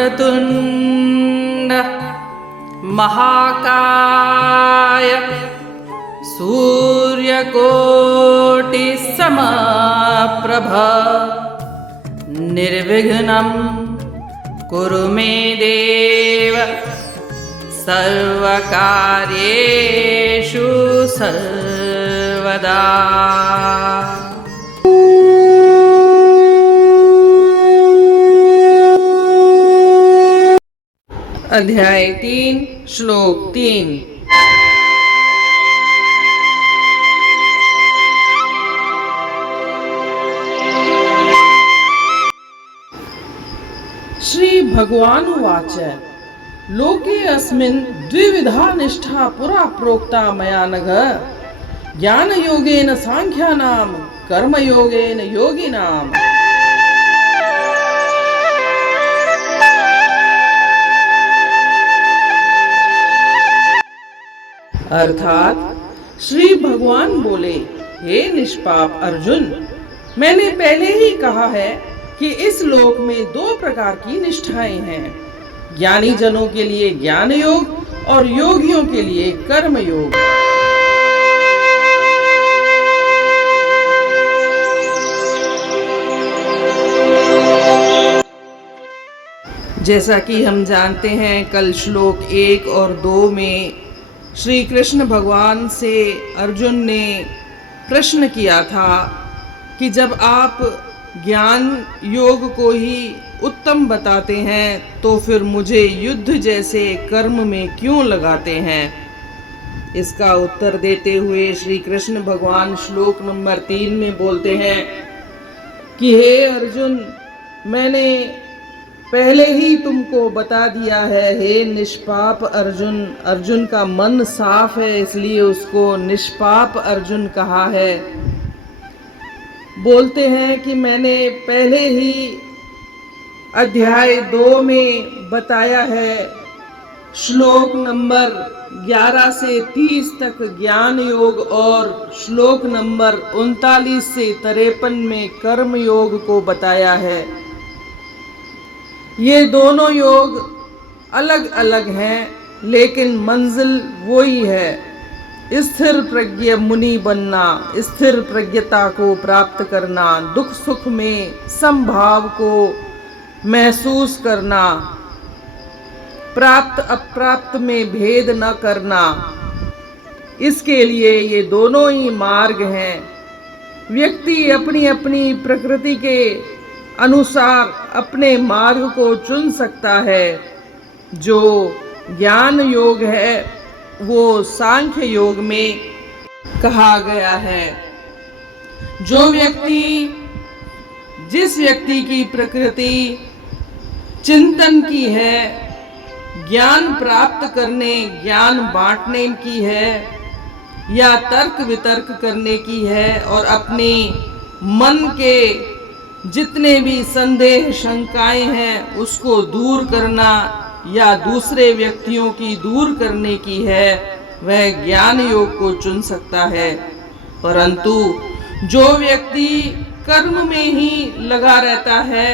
वक्रतुण्ड महाकाय सूर्यकोटिसमप्रभा निर्विघ्नं कुरु मे देव सर्वकार्येषु सर्वदा। अध्याय 3 श्लोक 3। श्री भगवानुवाच लोके अस्मिन् द्विविधा निष्ठा पुरा प्रोक्ता मया नघ ज्ञानयोगेन सांख्यानां कर्मयोगेन योगिनाम्। अर्थात श्री भगवान बोले, हे निष्पाप अर्जुन, मैंने पहले ही कहा है कि इस लोक में 2 प्रकार की निष्ठाएं हैं, ज्ञानी जनों के लिए ज्ञान योग और योगियों के लिए कर्म योग। जैसा कि हम जानते हैं, कल श्लोक 1 और 2 में श्री कृष्ण भगवान से अर्जुन ने प्रश्न किया था कि जब आप ज्ञान योग को ही उत्तम बताते हैं तो फिर मुझे युद्ध जैसे कर्म में क्यों लगाते हैं। इसका उत्तर देते हुए श्री कृष्ण भगवान श्लोक नंबर 3 में बोलते हैं कि हे अर्जुन, मैंने पहले ही तुमको बता दिया है, हे निष्पाप अर्जुन। अर्जुन का मन साफ है, इसलिए उसको निष्पाप अर्जुन कहा है। बोलते हैं कि मैंने पहले ही अध्याय 2 में बताया है, श्लोक नंबर 11 से 30 तक ज्ञान योग और श्लोक नंबर 39 से 53 में कर्म योग को बताया है। ये दोनों योग अलग अलग हैं, लेकिन मंजिल वही है, स्थिर प्रज्ञ मुनि बनना, स्थिर प्रज्ञता को प्राप्त करना, दुख सुख में समभाव को महसूस करना, प्राप्त अप्राप्त में भेद न करना। इसके लिए ये दोनों ही मार्ग हैं। व्यक्ति अपनी अपनी प्रकृति के अनुसार अपने मार्ग को चुन सकता है। जो ज्ञान योग है वो सांख्य योग में कहा गया है। जिस व्यक्ति की प्रकृति चिंतन की है, ज्ञान प्राप्त करने, ज्ञान बांटने की है या तर्क वितर्क करने की है और अपने मन के जितने भी संदेह शंकाएं हैं उसको दूर करना या दूसरे व्यक्तियों की दूर करने की है, वह ज्ञान योग को चुन सकता है। परंतु जो व्यक्ति कर्म में ही लगा रहता है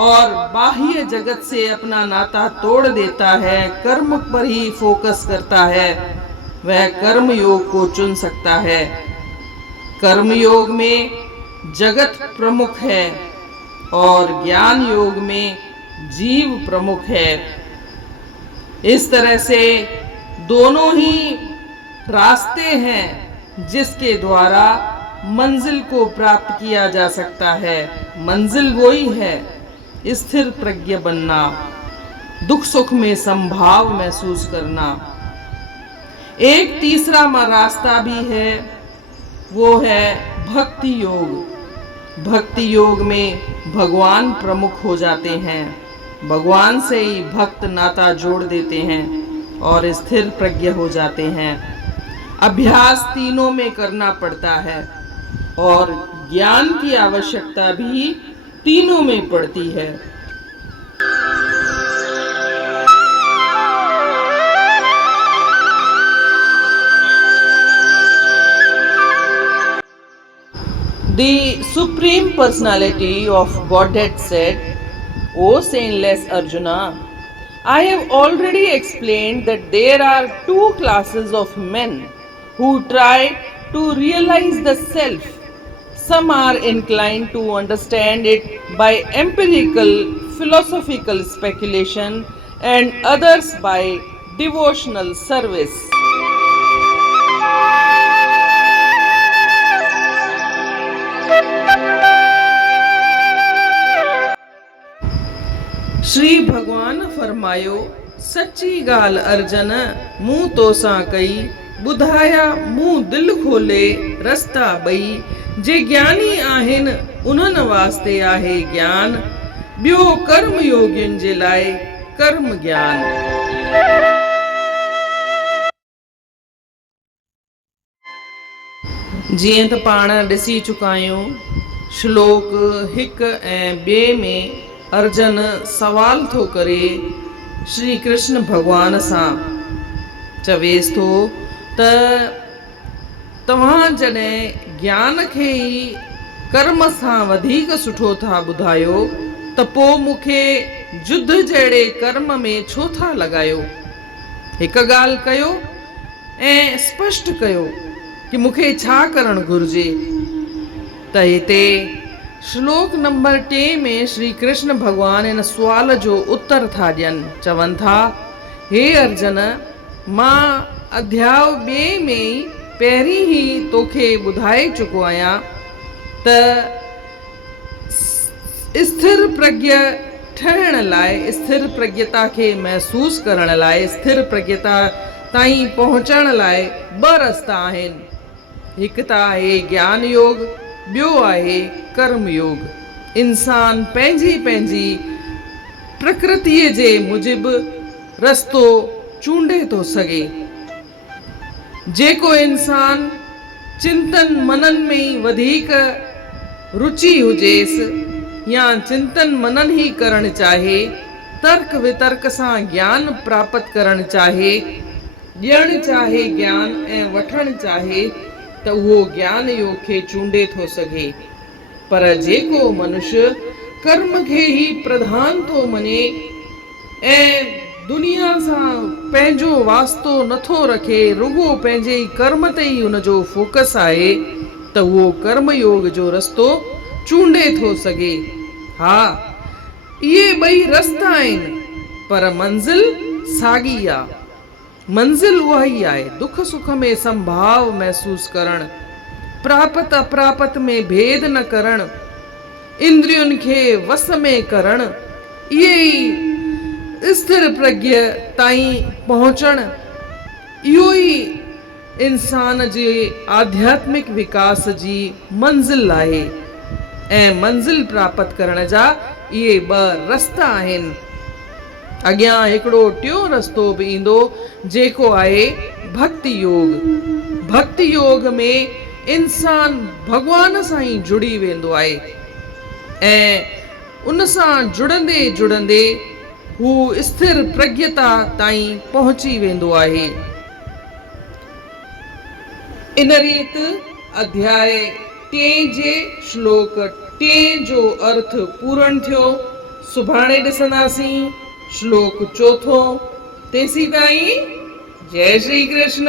और बाह्य जगत से अपना नाता तोड़ देता है, कर्म पर ही फोकस करता है, वह कर्म योग को चुन सकता है। कर्म योग में जगत प्रमुख है और ज्ञान योग में जीव प्रमुख है। इस तरह से दोनों ही रास्ते हैं जिसके द्वारा मंजिल को प्राप्त किया जा सकता है। मंजिल वही है, स्थिर प्रज्ञ बनना, दुख सुख में समभाव महसूस करना। एक तीसरा रास्ता भी है, वो है भक्ति योग। भक्ति योग में भगवान प्रमुख हो जाते हैं, भगवान से ही भक्त नाता जोड़ देते हैं और स्थिर प्रज्ञ हो जाते हैं। अभ्यास तीनों में करना पड़ता है और ज्ञान की आवश्यकता भी तीनों में पड़ती है। The Supreme Personality of Godhead said, O saintless Arjuna, I have already explained that there are two classes of men who try to realize the self. Some are inclined to understand it by empirical philosophical speculation and others by devotional service. Shri भगवान फरमायो, सच्ची ॻाल्हि अर्जन मूं तोसां कई, ॿुधाया मूं दिलि खोले रस्ता ॿई। जे ज्ञानी आहिनि उन्हनि वास्ते आहे ज्ञान, ॿियो कर्म योगियुनि जे लाइ कर्म ज्ञान। जीअं त पाण ॾिसी चुका आहियूं, श्लोक 1 ऐं 2 में अर्जन सवाल थो करे श्री कृष्ण भगवान सां, चवेसि थो त तव्हां जॾहिं ज्ञान खे ई कर्म सां वधीक सुठो था ॿुधायो त पोइ मूंखे जुद्ध जहिड़े कर्म में छो था लॻायो। हिकु ॻाल्हि कयो ऐं स्पष्ट कयो कि मूंखे छा करणु घुर्जे। त हिते श्लोक नंबर 3 में श्री कृष्ण भगवान इन सुवाल जो उत्तर था ॾियनि। चवनि था, हे अर्जन, मां अध्याय 2 में पहिरीं ई तोखे ॿुधाए चुको आहियां त स्थिर प्रज्ञ ठहण लाइ, स्थिर प्रज्ञता खे महसूस करण लाइ, स्थिर प्रज्ञता ताईं पहुचण लाइ 2 रस्ता आहिनि। हिकु त आहे ज्ञान योग, ॿियो आहे कर्म योग। इंसान पंहिंजी पंहिंजी प्रकृतिअ जे मूजिबि रस्तो चूंडे थो सघे। जेको इंसान चिंतन मनन में ई वधीक रुचि हुजेसि या चिंतन मनन ई करणु चाहे, तर्क वितर्क सां ज्ञान प्राप्त करणु चाहे, ॾियणु चाहे ज्ञान ऐं वठणु चाहे, त उहो ज्ञान योग खे चूंडे थो सघे। पर जेको मनुष्य कर्म खे ई प्रधान थो मञे ऐं दुनिया सां पंहिंजो वास्तो नथो रखे, रुगो पंहिंजे ई कर्म ते ई उनजो फोकस आहे, त उहो कर्म योग जो रस्तो चूंडे थो सघे। हा, इहे 2 रस्ता आहिनि, पर मंज़िल साॻी आहे। मंज़िल उहा ई आहे, दुख सुख में संभाव महसूस करणु, प्रापत अप्रापत में भेद न करणु, इंद्रियुनि खे वस में करणु, इहे ई स्थिर प्रज्ञ ताईं पहुचणु, इहो ई इंसान जे आध्यात्मिक विकास जी मंज़िल आहे। ऐं मंज़िल प्राप्त करण जा इहे 2 रस्ता आहिनि। अॻियां हिकिड़ो टियों रस्तो बि ईंदो, जेको आहे भक्ति योग। भक्ति योग में इंसान भगवान सां ई जुड़ी वेंदो आहे ऐं उन सां जुड़ंदे जुड़ंदे हू स्थिर प्रज्ञता ताईं पहुची वेंदो आहे। इन रीति अध्याय 3 जे श्लोक 3 जो अर्थ पूर्ण थियो। सुभाणे ॾिसंदासीं श्लोक 4। तेसी ताईं जय श्री कृष्ण।